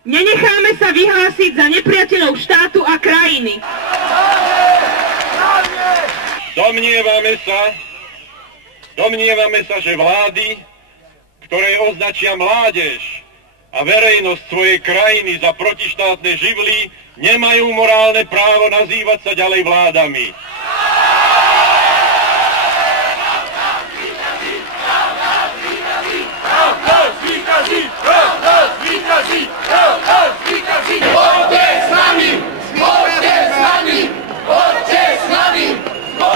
Nenecháme sa vyhlásiť za nepriateľov štátu a krajiny. Domnievame sa, že vlády, ktoré označia mládež a verejnosť svojej krajiny za protištátne živly, nemajú morálne právo nazývať sa ďalej vládami.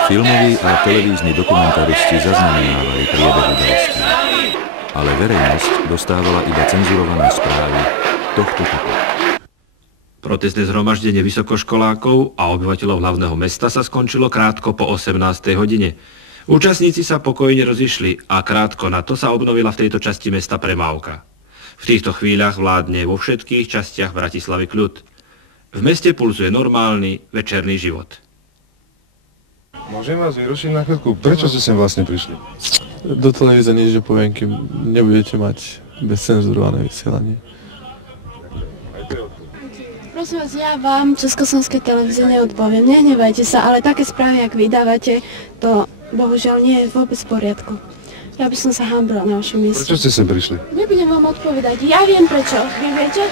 Filmoví a televízni dokumentaristi zaznamenávali priebeh udalostí, ale verejnosť dostávala iba cenzurované správy tohto typu. Protestné zhromaždenie vysokoškolákov a obyvateľov hlavného mesta sa skončilo krátko po 18. hodine. Účastníci sa pokojne rozišli a krátko na to sa obnovila v tejto časti mesta premávka. V týchto chvíľach vládne vo všetkých častiach Bratislavy kľud. V meste pulzuje normálny večerný život. Môžem vás vyrušiť na chvíľku? Prečo ste sem vlastne prišli? Do televízie nič nepoviem, kým nebudete mať bezcenzurované vysielanie. Prosím vás, ja vám Československej televízie neodpoviem. Nehnevajte sa, ale také správy, ak vydávate, to bohužiaľ nie je vôbec v poriadku. Ja by som sa hanbila na vašom mieste. Prečo ste sem prišli? Nebudem vám odpovedať. Ja viem prečo. Vy viete?